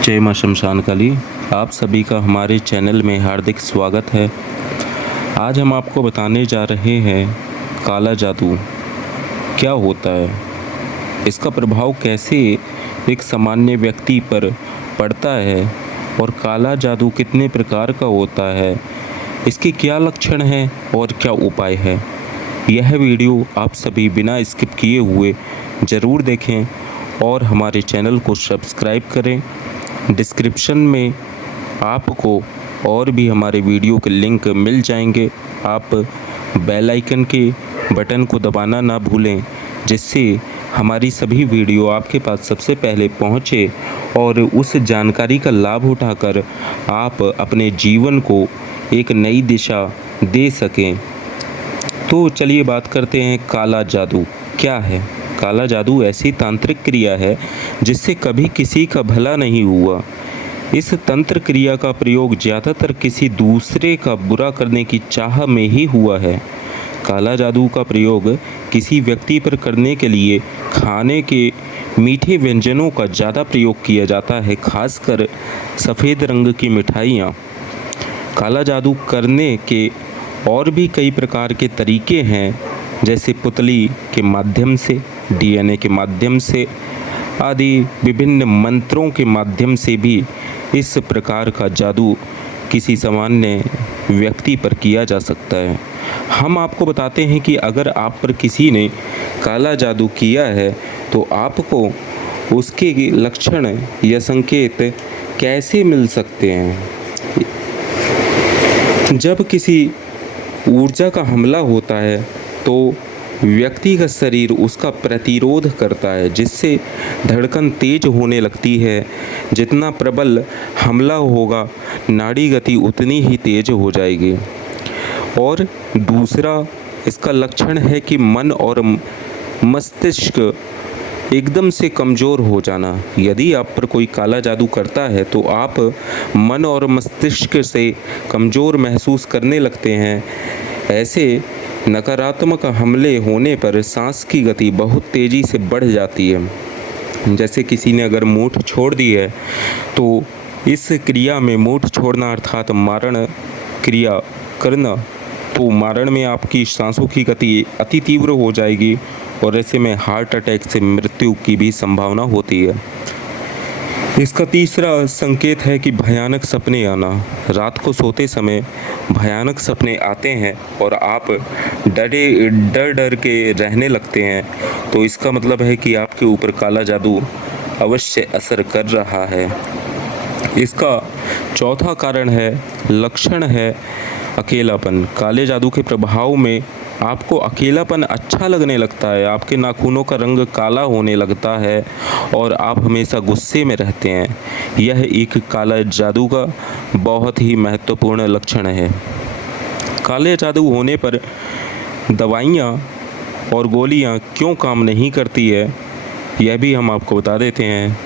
जय मां शमशान काली। आप सभी का हमारे चैनल में हार्दिक स्वागत है। आज हम आपको बताने जा रहे हैं काला जादू क्या होता है, इसका प्रभाव कैसे एक सामान्य व्यक्ति पर पड़ता है और काला जादू कितने प्रकार का होता है, इसके क्या लक्षण हैं और क्या उपाय है। यह वीडियो आप सभी बिना स्किप किए हुए ज़रूर देखें और हमारे चैनल को सब्सक्राइब करें। डिस्क्रिप्शन में आपको और भी हमारे वीडियो के लिंक मिल जाएंगे। आप बेल आइकन के बटन को दबाना ना भूलें, जिससे हमारी सभी वीडियो आपके पास सबसे पहले पहुंचे और उस जानकारी का लाभ उठाकर आप अपने जीवन को एक नई दिशा दे सकें। तो चलिए बात करते हैं काला जादू क्या है। काला जादू ऐसी तांत्रिक क्रिया है जिससे कभी किसी का भला नहीं हुआ। इस तंत्र क्रिया का प्रयोग ज़्यादातर किसी दूसरे का बुरा करने की चाह में ही हुआ है। काला जादू का प्रयोग किसी व्यक्ति पर करने के लिए खाने के मीठे व्यंजनों का ज़्यादा प्रयोग किया जाता है, खासकर सफ़ेद रंग की मिठाइयाँ। काला जादू करने के और भी कई प्रकार के तरीके हैं, जैसे पुतली के माध्यम से, डीएनए के माध्यम से आदि विभिन्न मंत्रों के माध्यम से भी इस प्रकार का जादू किसी सामान्य व्यक्ति पर किया जा सकता है। हम आपको बताते हैं कि अगर आप पर किसी ने काला जादू किया है तो आपको उसके लक्षण या संकेत कैसे मिल सकते हैं। जब किसी ऊर्जा का हमला होता है तो व्यक्ति का शरीर उसका प्रतिरोध करता है, जिससे धड़कन तेज होने लगती है। जितना प्रबल हमला होगा, नाड़ी गति उतनी ही तेज हो जाएगी। और दूसरा इसका लक्षण है कि मन और मस्तिष्क एकदम से कमज़ोर हो जाना। यदि आप पर कोई काला जादू करता है तो आप मन और मस्तिष्क से कमज़ोर महसूस करने लगते हैं। ऐसे नकारात्मक हमले होने पर सांस की गति बहुत तेज़ी से बढ़ जाती है। जैसे किसी ने अगर मूठ छोड़ दी है तो इस क्रिया में मूठ छोड़ना अर्थात मारण क्रिया करना, तो मारण में आपकी सांसों की गति अति तीव्र हो जाएगी और ऐसे में हार्ट अटैक से मृत्यु की भी संभावना होती है। इसका तीसरा संकेत है कि भयानक सपने आना। रात को सोते समय भयानक सपने आते हैं और आप डर डर के रहने लगते हैं, तो इसका मतलब है कि आपके ऊपर काला जादू अवश्य असर कर रहा है। इसका चौथा कारण है, लक्षण है अकेलापन। काले जादू के प्रभाव में आपको अकेलापन अच्छा लगने लगता है, आपके नाखूनों का रंग काला होने लगता है और आप हमेशा गुस्से में रहते हैं। यह एक काला जादू का बहुत ही महत्वपूर्ण लक्षण है। काले जादू होने पर दवाइयाँ और गोलियाँ क्यों काम नहीं करती है, यह भी हम आपको बता देते हैं।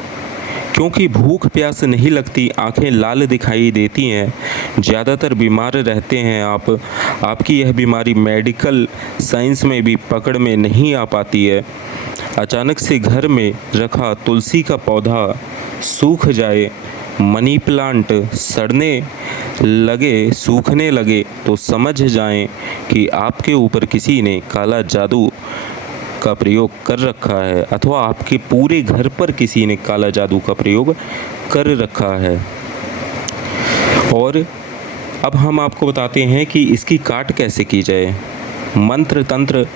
क्योंकि भूख प्यास नहीं लगती, आंखें लाल दिखाई देती हैं, ज़्यादातर बीमार रहते हैं आप। आपकी यह बीमारी मेडिकल साइंस में भी पकड़ में नहीं आ पाती है। अचानक से घर में रखा तुलसी का पौधा सूख जाए, मनी प्लांट सड़ने लगे, सूखने लगे, तो समझ जाएं कि आपके ऊपर किसी ने काला जादू का प्रयोग कर रखा है, अथवा आपके पूरे घर पर किसी ने काला जादू का प्रयोग कर रखा है। और अब हम आपको बताते हैं कि इसकी काट कैसे की जाए। मंत्र तंत्र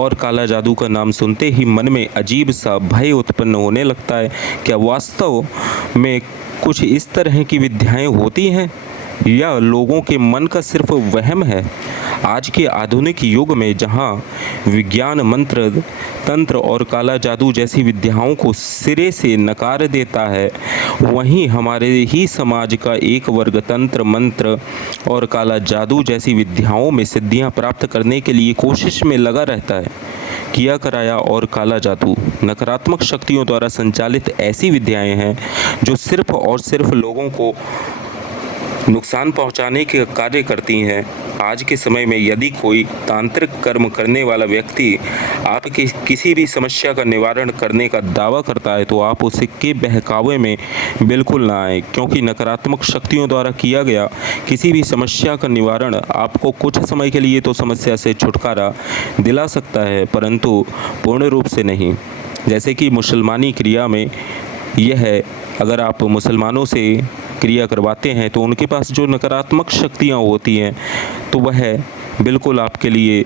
और काला जादू का नाम सुनते ही मन में अजीब सा भय उत्पन्न होने लगता है। क्या वास्तव में कुछ इस तरह की विद्याएं होती हैं या लोगों के मन का सिर्फ वहम है? आज के आधुनिक युग में जहां विज्ञान मंत्र तंत्र और काला जादू जैसी विद्याओं को सिरे से नकार देता है, वहीं हमारे ही समाज का एक वर्ग तंत्र मंत्र और काला जादू जैसी विद्याओं में सिद्धियां प्राप्त करने के लिए कोशिश में लगा रहता है। किया कराया और काला जादू नकारात्मक शक्तियों द्वारा संचालित ऐसी विद्याएं हैं जो सिर्फ और सिर्फ लोगों को नुकसान पहुंचाने के कार्य करती हैं। आज के समय में यदि कोई तांत्रिक कर्म करने वाला व्यक्ति आपकी किसी भी समस्या का निवारण करने का दावा करता है तो आप उसके बहकावे में बिल्कुल ना आए, क्योंकि नकारात्मक शक्तियों द्वारा किया गया किसी भी समस्या का निवारण आपको कुछ समय के लिए तो समस्या से छुटकारा दिला सकता है, परंतु पूर्ण रूप से नहीं। जैसे कि मुसलमानी क्रिया में यह है, अगर आप मुसलमानों से क्रिया करवाते हैं तो उनके पास जो नकारात्मक शक्तियाँ होती हैं तो वह बिल्कुल आपके लिए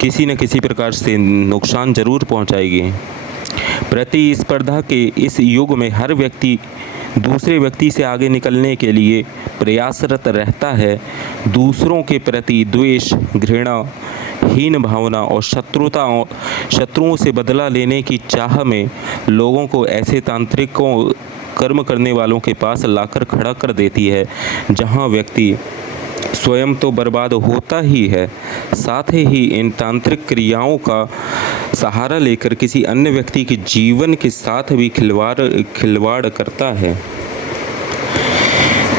किसी न किसी प्रकार से नुकसान ज़रूर पहुंचाएगी। प्रतिस्पर्धा के इस युग में हर व्यक्ति दूसरे व्यक्ति से आगे निकलने के लिए प्रयासरत रहता है। दूसरों के प्रति द्वेष, घृणा, हीन भावना और शत्रुओं से बदला लेने की चाह में लोगों को ऐसे तांत्रिकों, कर्म करने वालों के पास लाकर खड़ा कर देती है, जहां व्यक्ति स्वयं तो बर्बाद होता ही है, साथ ही इन तांत्रिक क्रियाओं का सहारा लेकर किसी अन्य व्यक्ति के जीवन के साथ भी खिलवाड़ करता है।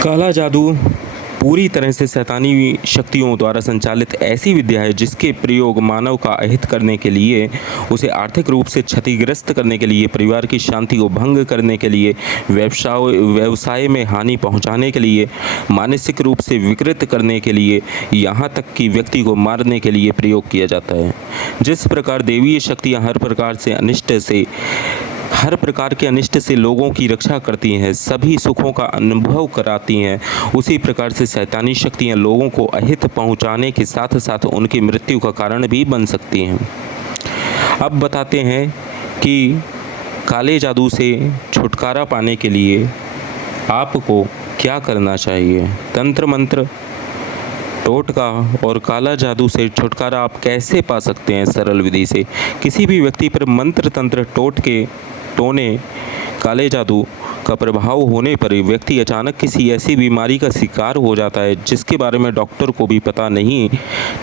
काला जादू पूरी तरह से शैतानी शक्तियों द्वारा संचालित ऐसी विद्या है जिसके प्रयोग मानव का अहित करने के लिए, उसे आर्थिक रूप से क्षतिग्रस्त करने के लिए, परिवार की शांति को भंग करने के लिए, व्यवसाय में हानि पहुंचाने के लिए, मानसिक रूप से विकृत करने के लिए, यहाँ तक कि व्यक्ति को मारने के लिए प्रयोग किया जाता है। जिस प्रकार दैवीय शक्तियाँ हर प्रकार के अनिष्ट से लोगों की रक्षा करती हैं, सभी सुखों का अनुभव कराती हैं, उसी प्रकार से शैतानी शक्तियां लोगों को अहित पहुंचाने के साथ साथ उनकी मृत्यु का कारण भी बन सकती हैं। अब बताते हैं कि काले जादू से छुटकारा पाने के लिए आपको क्या करना चाहिए। तंत्र मंत्र, टोटका और काला जादू से छुटकारा आप कैसे पा सकते हैं सरल विधि से। किसी भी व्यक्ति पर मंत्र, तंत्र, टोटके, टोने, काले जादू का प्रभाव होने पर व्यक्ति अचानक किसी ऐसी बीमारी का शिकार हो जाता है जिसके बारे में डॉक्टर को भी पता नहीं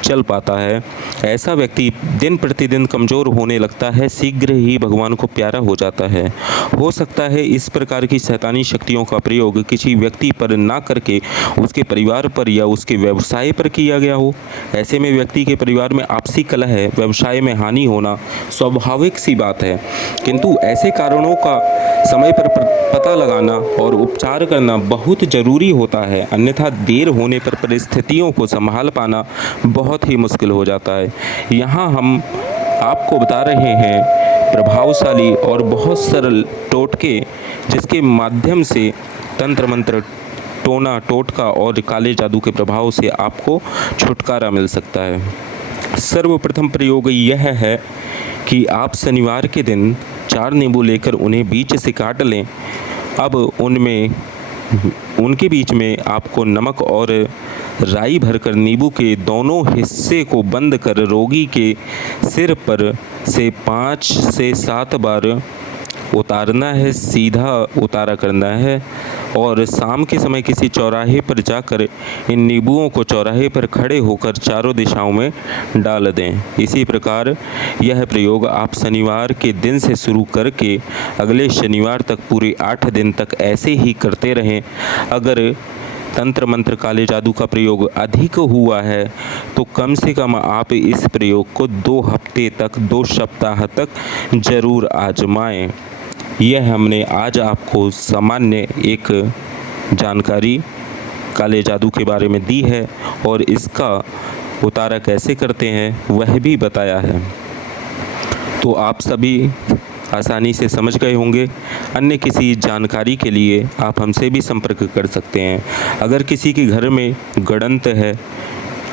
चल पाता है। ऐसा व्यक्ति दिन प्रतिदिन कमज़ोर होने लगता है, शीघ्र ही भगवान को प्यारा हो जाता है। हो सकता है इस प्रकार की शैतानी शक्तियों का प्रयोग किसी व्यक्ति पर ना करके उसके परिवार पर या उसके व्यवसाय पर किया गया हो। ऐसे में व्यक्ति के परिवार में आपसी कलह, व्यवसाय में हानि होना स्वाभाविक सी बात है, किंतु ऐसे कारणों का समय पर पता लगाना और उपचार करना बहुत ज़रूरी होता है, अन्यथा देर होने पर परिस्थितियों को संभाल पाना बहुत ही मुश्किल हो जाता है। यहाँ हम आपको बता रहे हैं प्रभावशाली और बहुत सरल टोटके, जिसके माध्यम से तंत्र मंत्र, टोना, टोटका और काले जादू के प्रभाव से आपको छुटकारा मिल सकता है। सर्वप्रथम प्रयोग यह है कि आप शनिवार के दिन 4 नींबू लेकर उन्हें बीच से काट लें। अब उनके बीच में आपको नमक और राई भरकर नींबू के दोनों हिस्से को बंद कर रोगी के सिर पर से 5 से 7 बार उतारना है, सीधा उतारा करना है और शाम के समय किसी चौराहे पर जाकर इन नींबुओं को चौराहे पर खड़े होकर चारों दिशाओं में डाल दें। इसी प्रकार यह प्रयोग आप शनिवार के दिन से शुरू करके अगले शनिवार तक पूरे 8 दिन तक ऐसे ही करते रहें। अगर तंत्र मंत्र, काले जादू का प्रयोग अधिक हुआ है तो कम से कम आप इस प्रयोग को 2 हफ्ते तक, 2 सप्ताह तक ज़रूर आजमाएं। यह हमने आज आपको सामान्य एक जानकारी काले जादू के बारे में दी है और इसका उतारा कैसे करते हैं वह भी बताया है, तो आप सभी आसानी से समझ गए होंगे। अन्य किसी जानकारी के लिए आप हमसे भी संपर्क कर सकते हैं। अगर किसी के घर में गड़ंत है,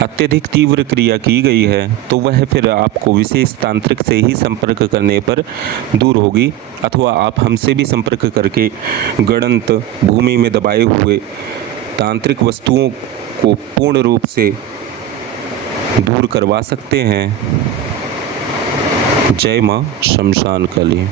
अत्यधिक तीव्र क्रिया की गई है, तो वह फिर आपको विशेष तांत्रिक से ही संपर्क करने पर दूर होगी, अथवा आप हमसे भी संपर्क करके गड़ंत, भूमि में दबाए हुए तांत्रिक वस्तुओं को पूर्ण रूप से दूर करवा सकते हैं। जय मां शमशान काली।